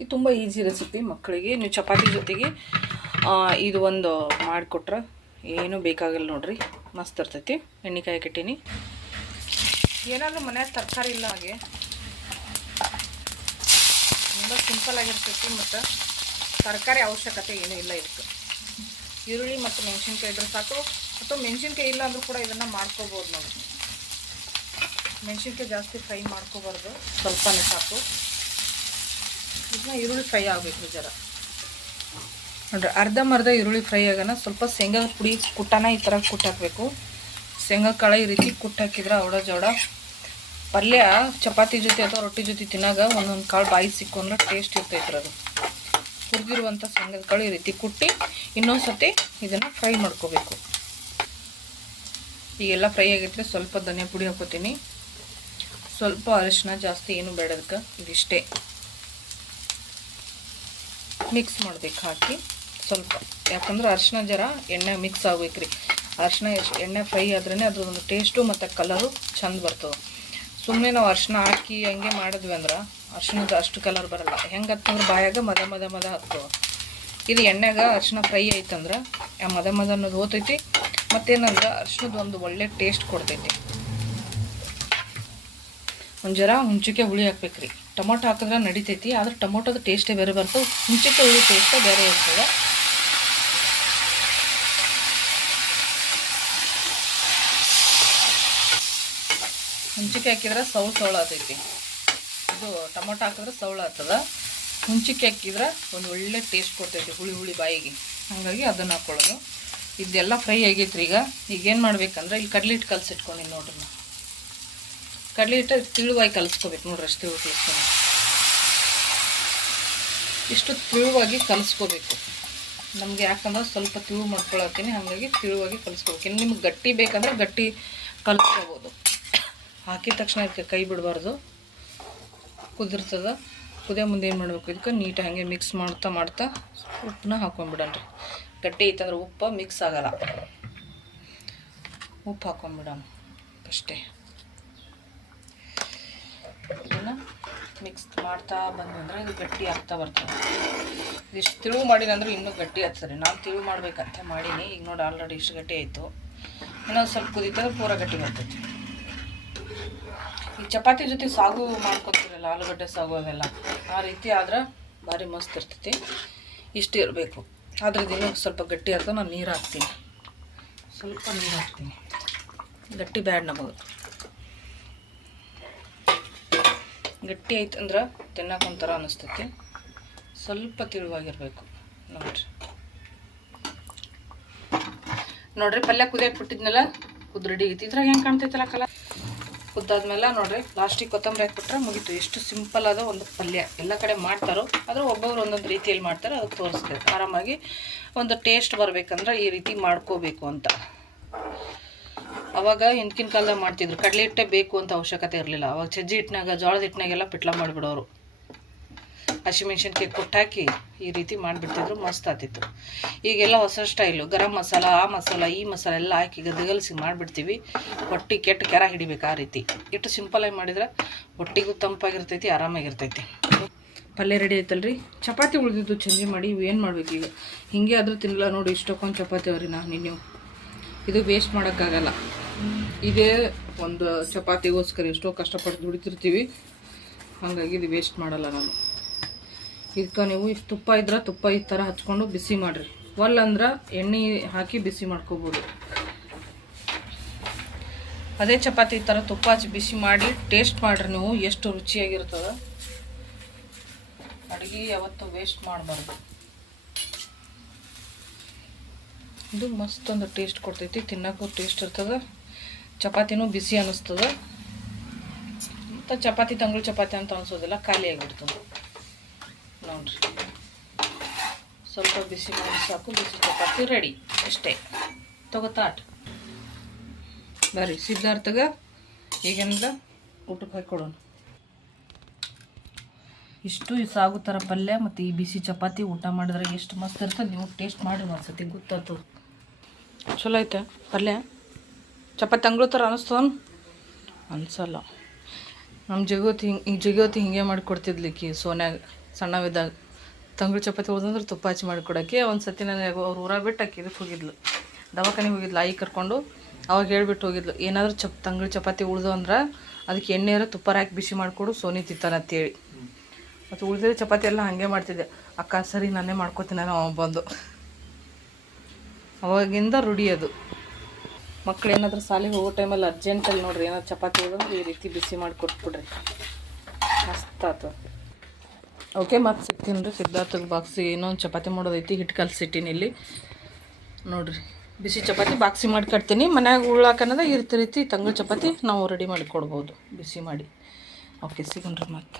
ಇದು ತುಂಬ easy recipe ಮಕ್ಕಳಿಗೆ. ನೀವು ಚಪಾತಿ ಜೊತೆಗೆ ಇದು ಒಂದು ಮಾಡಿಕೊಟ್ರೆ ಏನೂ ಬೇಕಾಗಲ್ಲ ನೋಡ್ರಿ, ಮಸ್ತ್ ಇರ್ತೈತಿ. ಎಣ್ಣೆಕಾಯಿ ಕೆಟ್ಟೀನಿ. ಏನಾದರೂ ಮನ್ಯಾಗ ತರಕಾರಿ ಇಲ್ಲ ಹಾಗೆ ತುಂಬ ಸಿಂಪಲ್ ಆಗಿರ್ತೈತಿ ಮತ್ತು ತರಕಾರಿ ಅವಶ್ಯಕತೆ ಏನೂ ಇಲ್ಲ ಇದಕ್ಕೆ. ಈರುಳ್ಳಿ ಮತ್ತು ಮೆಣಸಿನ್ಕಾಯಿ ಇದ್ರೆ ಸಾಕು, ಅಥವಾ ಮೆಣಸಿನ್ಕಾಯಿ ಇಲ್ಲ ಅಂದರೂ ಕೂಡ ಇದನ್ನು ಮಾಡ್ಕೋಬೋದು ನಾವು. ಮೆಣಸಿನ್ಕಾಯಿ ಜಾಸ್ತಿ ಫ್ರೈ ಮಾಡ್ಕೋಬಾರ್ದು, ಸ್ವಲ್ಪನೇ ಸಾಕು. ಇದನ್ನ ಈರುಳ್ಳಿ ಫ್ರೈ ಆಗಬೇಕು ಜರ ನೋಡ್ರಿ. ಅರ್ಧಂಬರ್ಧ ಈರುಳ್ಳಿ ಫ್ರೈ ಆಗೋಣ. ಸ್ವಲ್ಪ ಶೇಂಗಾ ಪುಡಿ ಕುಟ್ಟಾನ ಈ ಥರ ಕುಟ್ಟಾಕಬೇಕು. ಶೇಂಗಾ ಕಾಳು ಈ ರೀತಿ ಕುಟ್ಟಾಕಿದ್ರೆ ಅವಡ ಜೋಡ ಪಲ್ಯ ಚಪಾತಿ ಜೊತೆ ಅಥವಾ ರೊಟ್ಟಿ ಜೊತೆ ತಿನ್ನಾಗ ಒಂದೊಂದು ಕಾಳು ಬಾಯಿ ಸಿಕ್ಕೊಂಡ್ರೆ ಟೇಸ್ಟ್ ಇರ್ತೈತ್ರಿ. ಅದು ಹುರಿದಿರುವಂಥ ಶೇಂಗದ ಕಾಳು ಈ ರೀತಿ ಕುಟ್ಟಿ ಇನ್ನೊಂದು ಸತಿ ಇದನ್ನು ಫ್ರೈ ಮಾಡ್ಕೋಬೇಕು. ಈಗೆಲ್ಲ ಫ್ರೈ ಆಗೈತ್ರಿ. ಸ್ವಲ್ಪ ಧನಿಯಾ ಪುಡಿ ಹಾಕೋತೀನಿ, ಸ್ವಲ್ಪ ಅರಿಶಿನ, ಜಾಸ್ತಿ ಏನು ಬೇಡದಕ್ಕೆ ಇದಿಷ್ಟೇ. ಮಿಕ್ಸ್ ಮಾಡ್ಬೇಕು ಹಾಕಿ ಸ್ವಲ್ಪ, ಯಾಕಂದ್ರೆ ಅರಿಶಿನ ಜರ ಎಣ್ಣೆ ಮಿಕ್ಸ್ ಆಗ್ಬೇಕ್ರಿ. ಅರಿಶಿನ ಎಣ್ಣೆ ಫ್ರೈ ಆದ್ರೇ ಅದ್ರದ್ದೊಂದು ಟೇಸ್ಟು ಮತ್ತು ಕಲರು ಚಂದ ಬರ್ತದೆ. ಸುಮ್ಮನೆ ನಾವು ಅರಿಶಿನ ಹಾಕಿ ಹಂಗೆ ಮಾಡಿದ್ವಿ ಅಂದ್ರೆ ಅರಿಶಿನದ ಅಷ್ಟು ಕಲರ್ ಬರಲ್ಲ. ಹೆಂಗೆ ಹತ್ತಂದ್ರೆ ಬಾಯಾಗ ಮದ ಹತ್ತವ. ಇದು ಎಣ್ಣೆಗೆ ಅರಿಶಿನ ಫ್ರೈ ಐತಂದ್ರೆ ಆ ಮದ ಅನ್ನೋದು ಹೋತೈತಿ. ಮತ್ತೇನಂದ್ರೆ ಅರಿಶಿನದ ಒಂದು ಒಳ್ಳೆ ಟೇಸ್ಟ್ ಕೊಡ್ತೈತಿ. ಒಂದು ಜರ ಹುಂಚಿಕೆ ಹುಳಿ ಹಾಕ್ಬೇಕ್ರಿ. ಟೊಮೊಟೊ ಹಾಕಿದ್ರೆ ನಡಿತೈತಿ, ಆದ್ರೆ ಟೊಮೊಟೊದ ಟೇಸ್ಟೇ ಬೇರೆ ಬರ್ತವೆ. ಹುಂಚಿಕೆ ಹುಳಿ ಟೇಸ್ಟೇ ಬೇರೆ ಇರ್ತದೆ. ಹುಂಚಿಕೆ ಹಾಕಿದ್ರೆ ಸೌಳು ಆಗ್ತೈತಿ. ಇದು ಟೊಮೊಟೊ ಹಾಕಿದ್ರೆ ಸೌಳು ಆಗ್ತದೆ. ಹುಂಚಿಕೆ ಹಾಕಿದ್ರೆ ಒಂದು ಒಳ್ಳೆ ಟೇಸ್ಟ್ ಕೊಡ್ತೈತಿ, ಹುಳಿ ಬಾಯಿಗೆ. ಹಾಗಾಗಿ ಅದನ್ನು ಹಾಕ್ಕೊಳ್ಳೋದು. ಇದೆಲ್ಲ ಫ್ರೈ ಆಗೈತ್ರಿ. ಈಗೇನು ಮಾಡ್ಬೇಕಂದ್ರೆ ಇಲ್ಲಿ ಕಡ್ಲೆ ಹಿಟ್ಟು ಕಲಸಿಟ್ಕೊಂಡಿನಿ ನೋಡ್ರಿ. ನಾನು ಕಡ್ಲೆ ಹಿಟ್ಟು ತಿಳುವಾಗಿ ಕಲಿಸ್ಕೋಬೇಕು ನೋಡ್ರಿ. ಅಷ್ಟು ತಿಳು ಕಲಿಸ್ಕೊಂಡು ಇಷ್ಟು ತಿಳುವಾಗಿ ಕಲಿಸ್ಕೋಬೇಕು ನಮಗೆ. ಯಾಕಂದ್ರೆ ಸ್ವಲ್ಪ ತಿಳು ಮಾಡ್ಕೊಳತ್ತೀನಿ, ಹಾಗಾಗಿ ತಿಳುವಾಗಿ ಕಲಿಸ್ಕೋಬೇಕು. ಇನ್ನು ನಿಮ್ಗೆ ಗಟ್ಟಿ ಬೇಕಂದ್ರೆ ಗಟ್ಟಿ ಕಲಿಸ್ಕೋಬೋದು. ಹಾಕಿದ ತಕ್ಷಣ ಇದಕ್ಕೆ ಕೈ ಬಿಡಬಾರ್ದು, ಕುದಿರ್ತದೆ. ಕುದಿಯೋ ಮುಂದೆ ಏನು ಮಾಡಬೇಕು, ಇದಕ್ಕೆ ನೀಟಾಗಿ ಹಾಗೆ ಮಿಕ್ಸ್ ಮಾಡ್ತಾ ಉಪ್ಪನ್ನ ಹಾಕೊಂಡ್ಬಿಡಣ್ರಿ. ಗಟ್ಟಿ ಐತಂದ್ರೆ ಉಪ್ಪು ಮಿಕ್ಸ್ ಆಗಲ್ಲ. ಉಪ್ಪು ಹಾಕೊಂಡ್ಬಿಡೋಣ ಅಷ್ಟೇ. ಇದನ್ನು ಮಿಕ್ಸ್ ಮಾಡ್ತಾ ಬಂದಂದ್ರೆ ಇದು ಗಟ್ಟಿ ಆಗ್ತಾ ಬರ್ತದೆ. ಇದಿಷ್ಟು ತಿಳುವು ಮಾಡಿನಂದ್ರೆ ಇನ್ನೂ ಗಟ್ಟಿ ಆಗ್ತದೆ. ನಾನು ತಿಳುವು ಮಾಡ್ಬೇಕಂತ ಮಾಡೀನಿ. ಈಗ ನೋಡಿ ಆಲ್ರೆಡಿ ಇಷ್ಟು ಗಟ್ಟಿ ಆಯಿತು. ಇನ್ನೊಂದು ಸ್ವಲ್ಪ ಕುದೀತಂದ್ರೆ ಪೂರ ಗಟ್ಟಿ ಬರ್ತೈತಿ. ಈ ಚಪಾತಿ ಜೊತೆ ಸಾಗು ಮಾಡ್ಕೊತೀರಲ್ಲ, ಆಲೂಗಡ್ಡೆ ಸಾಗು ಅದೆಲ್ಲ, ಆ ರೀತಿ ಆದ್ರೆ ಭಾರಿ ಮಸ್ತ್ ಇರ್ತೈತಿ. ಇಷ್ಟು ಇರಬೇಕು. ಆದರೆ ಇನ್ನೂ ಸ್ವಲ್ಪ ಗಟ್ಟಿ ಆಗ್ತದೆ. ನಾನು ನೀರು ಹಾಕ್ತೀನಿ, ಸ್ವಲ್ಪ ನೀರು ಹಾಕ್ತೀನಿ. ಗಟ್ಟಿ ಬ್ಯಾಡ್ ನಮಗೆ. ಗಟ್ಟಿ ಐತಂದ್ರೆ ತಿನ್ನೋಕೊಂಥರ ಅನ್ನಿಸ್ತೈತಿ. ಸ್ವಲ್ಪ ತಿಳುವಾಗಿರ್ಬೇಕು ನೋಡ್ರಿ. ಪಲ್ಯ ಕುದಿಯಕ್ಕೆ ಬಿಟ್ಟಿದ್ನಲ್ಲ, ರೆಡಿ ಐತಿ. ಇದ್ರಾಗ ಹೆಂಗೆ ಕಾಣ್ತೈತಲ್ಲ ಕಲರ್. ಕುದ್ದಾದ್ಮೇಲೆ ನೋಡ್ರಿ ಲಾಸ್ಟಿಗೆ ಕೊತ್ತಂಬರಿ ಹಾಕ್ಬಿಟ್ರೆ ಮುಗೀತು. ಎಷ್ಟು ಸಿಂಪಲ್ ಆದ ಒಂದು ಪಲ್ಯ. ಎಲ್ಲ ಕಡೆ ಮಾಡ್ತಾರೋ, ಆದರೆ ಒಬ್ಬೊಬ್ರು ಒಂದೊಂದು ರೀತಿಯಲ್ಲಿ ಮಾಡ್ತಾರೆ. ಅದಕ್ಕೆ ತೋರಿಸ್ಬೇಕು. ಆರಾಮಾಗಿ ಒಂದು ಟೇಸ್ಟ್ ಬರಬೇಕಂದ್ರೆ ಈ ರೀತಿ ಮಾಡ್ಕೋಬೇಕು ಅಂತ. ಅವಾಗ ಹಿಂದಿನ ಕಾಲದಾಗ ಮಾಡ್ತಿದ್ರು. ಕಡಲೆ ಹಿಟ್ಟೆ ಬೇಕು ಅಂತ ಅವಶ್ಯಕತೆ ಇರಲಿಲ್ಲ. ಅವಾಗ ಸಜ್ಜಿ ಹಿಟ್ಟಿನಾಗ, ಜೋಳದ ಹಿಟ್ಟಿನಾಗೆಲ್ಲ ಪಿಟ್ಲ ಮಾಡಿಬಿಡೋರು. ಹಸಿಮೆಣ್ಸಿನ್ಕಾಯಿ ಕೊಟ್ಟಾಕಿ ಈ ರೀತಿ ಮಾಡಿಬಿಡ್ತಿದ್ರು, ಮಸ್ತ್ ಆಗ್ತಿತ್ತು. ಈಗೆಲ್ಲ ಹೊಸ ಸ್ಟೈಲು, ಗರಂ ಮಸಾಲ, ಆ ಮಸಾಲ, ಈ ಮಸಾಲ ಎಲ್ಲ ಹಾಕಿ ಗದಗಲಿಸಿ ಮಾಡಿಬಿಡ್ತೀವಿ. ಹೊಟ್ಟೆ ಕೆಟ್ಟ ಕೆರ ಹಿಡಿಬೇಕು. ಆ ರೀತಿ ಇಟ್ಟು ಸಿಂಪಲಾಗಿ ಮಾಡಿದ್ರೆ ಹೊಟ್ಟಿಗೂ ತಂಪಾಗಿರ್ತೈತಿ, ಆರಾಮಾಗಿರ್ತೈತಿ. ಪಲ್ಯ ರೆಡಿ ಆಯ್ತಲ್ರಿ. ಚಪಾತಿ ಉಳಿದಿದ್ದು ಚಂಜಿ ಮಾಡಿ ಏನು ಮಾಡ್ಬೇಕು ಈಗ. ಹಿಂಗೆ ಆದರೂ ತಿನ್ನಲ್ಲ ನೋಡಿ. ಇಷ್ಟಕ್ಕೊಂದು ಚಪಾತಿ ಅವ್ರಿ. ನೀವು ಇದು ವೇಸ್ಟ್ ಮಾಡೋಕ್ಕಾಗಲ್ಲ. ಇದೇ ಒಂದು ಚಪಾತಿಗೋಸ್ಕರ ಎಷ್ಟೋ ಕಷ್ಟಪಟ್ಟು ದುಡಿತಿರ್ತೀವಿ. ಹಾಗಾಗಿ ಇದು ವೇಸ್ಟ್ ಮಾಡಲ್ಲ ನಾನು. ಇದಕ್ಕೆ ನೀವು ಇಷ್ಟು ತುಪ್ಪ ಇದ್ರೆ ತುಪ್ಪ ಈ ಥರ ಹಚ್ಕೊಂಡು ಬಿಸಿ ಮಾಡಿರಿ. ಒಲ್ಲಂದ್ರೆ ಎಣ್ಣೆ ಹಾಕಿ ಬಿಸಿ ಮಾಡ್ಕೋಬೋದು. ಅದೇ ಚಪಾತಿ ಈ ಥರ ತುಪ್ಪ ಹಚ್ಚಿ ಬಿಸಿ ಮಾಡಿ ಟೇಸ್ಟ್ ಮಾಡಿರಿ ನೀವು, ಎಷ್ಟು ರುಚಿಯಾಗಿರ್ತದೆ. ಅಡುಗೆ ಯಾವತ್ತೂ ವೇಸ್ಟ್ ಮಾಡಬಾರ್ದು. ಇದು ಮಸ್ತ್ ಒಂದು ಟೇಸ್ಟ್ ಕೊಡ್ತೈತಿ. ತಿನ್ನೋಕ್ಕೂ ಟೇಸ್ಟ್ ಇರ್ತದೆ. ಚಪಾತಿನೂ ಬಿಸಿ ಅನ್ನಿಸ್ತದೆ. ಮತ್ತು ಚಪಾತಿ ತಂಗಳು ಚಪಾತಿ ಅಂತ ಅನಿಸೋದಿಲ್ಲ, ಖಾಲಿ ಆಗಿಬಿಡ್ತದೆ ನೋಡ್ರಿ. ಸ್ವಲ್ಪ ಬಿಸಿ ಮಾಡಿ ಸಾಕು. ಬಿಸಿ ಚಪಾತಿ ರೆಡಿ ಅಷ್ಟೇ. ತಗೋತಾಟ ಬರ್ರಿ ಸಿದ್ಧಾರ್ಥಗ ಈಗೇನಿಲ್ಲ ಊಟಕ್ಕೆ ಹಾಕಿಕೊಡೋಣ. ಇಷ್ಟು ಸಾಗು ಥರ ಪಲ್ಯ ಮತ್ತು ಈ ಬಿಸಿ ಚಪಾತಿ ಊಟ ಮಾಡಿದ್ರೆ ಎಷ್ಟು ಮಸ್ತ್ ಇರ್ತದೆ. ನೀವು ಟೇಸ್ಟ್ ಮಾಡಿ ಒಂದ್ಸತಿ ಗೊತ್ತಾಯ್ತು. ಚಲೋ ಐತೆ ಪಲ್ಯ. ಚಪಾತಿ ತಂಗಳು ಥರ ಅನ್ನಿಸ್ತದ ಅನ್ಸಲ್ಲ. ನಮ್ಮ ಜಗವತಿ ಹಿಂಗೆ ಮಾಡಿಕೊಡ್ತಿದ್ಲಿಕ್ಕಿ ಸಣ್ಣವಿದ್ದಾಗ ತಂಗಳು ಚಪಾತಿ ಉಳ್ದಂದ್ರೆ ತುಪ್ಪ ಹಚ್ಚಿ ಮಾಡಿಕೊಡೋಕ್ಕೆ. ಒಂದು ಸತಿ ನನಗೆ ಅವ್ರ ಊರಾಗ ಬಿಟ್ಟು ಆಕೆ ಇದಕ್ಕೆ ಹೋಗಿದ್ಲು, ದವಾಖಾನೆಗೆ ಹೋಗಿದ್ಲು, ಆಯಿ ಕರ್ಕೊಂಡು. ಅವಾಗ ಹೇಳ್ಬಿಟ್ಟು ಹೋಗಿದ್ಲು, ಏನಾದರೂ ತಂಗಳು ಚಪಾತಿ ಉಳ್ದು ಅಂದ್ರೆ ಅದಕ್ಕೆ ಎಣ್ಣೆಯರ ತುಪ್ಪ ಹಾಕಿ ಬಿಸಿ ಮಾಡಿಕೊಡು, ಸೋನಿ ತಿಂತಾನಂತೇಳಿ. ಮತ್ತು ಉಳಿದಿರೋ ಚಪಾತಿ ಎಲ್ಲ ಹಾಗೆ ಮಾಡ್ತಿದ್ದೆ. ಅಕ್ಕ ಸರಿ ನಾನೇ ಮಾಡ್ಕೊತೀನಿ ನಾನು ಬಂದು. ಅವಾಗಿಂದ ರೂಢಿ ಅದು. ಮಕ್ಳು ಏನಾದರೂ ಶಾಲೆಗೆ ಹೋಗೋ ಟೈಮಲ್ಲಿ ಅರ್ಜೆಂಟಲ್ಲಿ ನೋಡ್ರಿ ಏನಾದ್ರು ಚಪಾತಿ ಉಳಿದ್ರೆ ಈ ರೀತಿ ಬಿಸಿ ಮಾಡಿ ಕೊಟ್ಬಿಡ್ರಿ, ಮಸ್ತ್ ಆತು. ಓಕೆ, ಮತ್ತೆ ಸಿಗ್ತೀನಿ ರೀ. ಸಿದ್ಧಾರ್ಥಗೆ ಬಾಕ್ಸಿಗೆ ಇನ್ನೊಂದು ಚಪಾತಿ ಮಾಡೋದೈತಿ, ಹಿಟ್ಟು ಕಲಸಿಟ್ಟಿನಿ ಇಲ್ಲಿ ನೋಡಿರಿ. ಬಿಸಿ ಚಪಾತಿ ಬಾಕ್ಸಿ ಮಾಡಿ ಕಟ್ತೀನಿ. ಮನ್ಯಾಗ ಉಳ್ಳಾಕನ್ನದ ಈ ರೀತಿ ತಂಗಳು ಚಪಾತಿ ನಾವು ರೆಡಿ ಮಾಡಿ ಕೊಡ್ಬೋದು ಬಿಸಿ ಮಾಡಿ. ಓಕೆ, ಸಿಗೋಣ್ರಿ ಮತ್ತೆ.